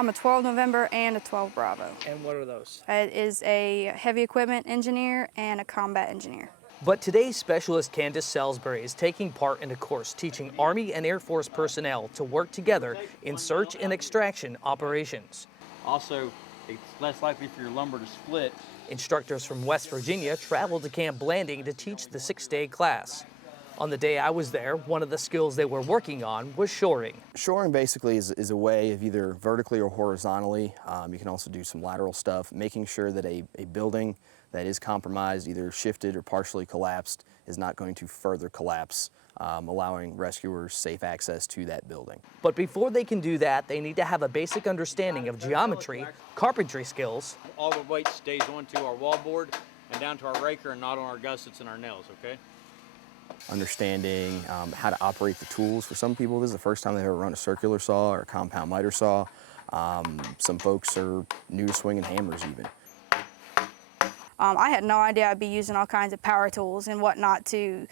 I'm a 12 November and a 12 Bravo. And what are those? It is a heavy equipment engineer and a combat engineer. But today's specialist Candace Salisbury is taking part in a course teaching Army and Air Force personnel to work together in search and extraction operations. Also, it's less likely for your lumber to split. Instructors from West Virginia traveled to Camp Blanding to teach the 6-day class. On the day I was there, one of the skills they were working on was shoring. Shoring basically is a way of either vertically or horizontally. You can also do some lateral stuff, making sure that a building that is compromised, either shifted or partially collapsed, is not going to further collapse, allowing rescuers safe access to that building. But before they can do that, they need to have a basic understanding of geometry, carpentry skills. All the weight stays onto our wallboard and down to our raker and not on our gussets and our nails, okay? Understanding how to operate the tools. For some people, this is the first time they've ever run a circular saw or a compound miter saw. Some folks are new to swinging hammers even. I had no idea I'd be using all kinds of power tools and whatnot to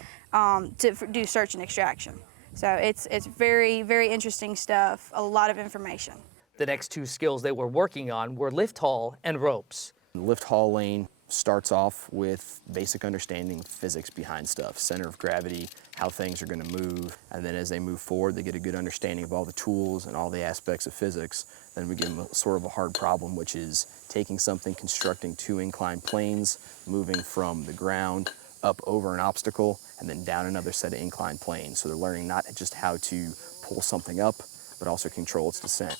do search and extraction. So it's very, very interesting stuff, a lot of information. The next two skills they were working on were lift haul and ropes. The lift haul lane starts off with basic understanding of physics behind stuff, center of gravity, how things are going to move, and then as they move forward, they get a good understanding of all the tools and all the aspects of physics. Then we give them sort of a hard problem, which is taking something, constructing 2 inclined planes, moving from the ground up over an obstacle, and then down another set of inclined planes. So they're learning not just how to pull something up, but also control its descent.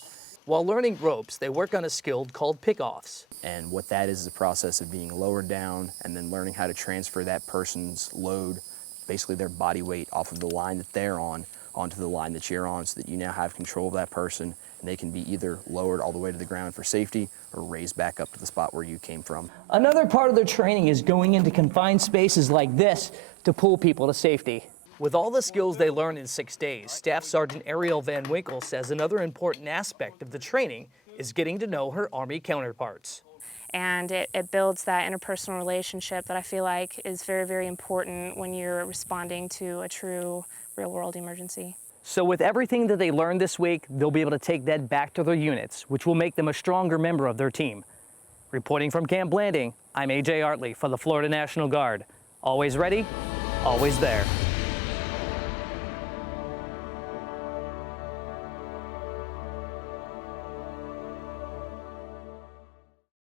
While learning ropes, they work on a skill called pick-offs. And what that is the process of being lowered down and then learning how to transfer that person's load, basically their body weight, off of the line that they're on onto the line that you're on, so that you now have control of that person and they can be either lowered all the way to the ground for safety or raised back up to the spot where you came from. Another part of their training is going into confined spaces like this to pull people to safety. With all the skills they learn in 6 days, Staff Sergeant Ariel Van Winkle says another important aspect of the training is getting to know her Army counterparts. And it builds that interpersonal relationship that I feel like is very, very important when you're responding to a true real-world emergency. So with everything that they learned this week, they'll be able to take that back to their units, which will make them a stronger member of their team. Reporting from Camp Blanding, I'm AJ Artley for the Florida National Guard. Always ready, always there.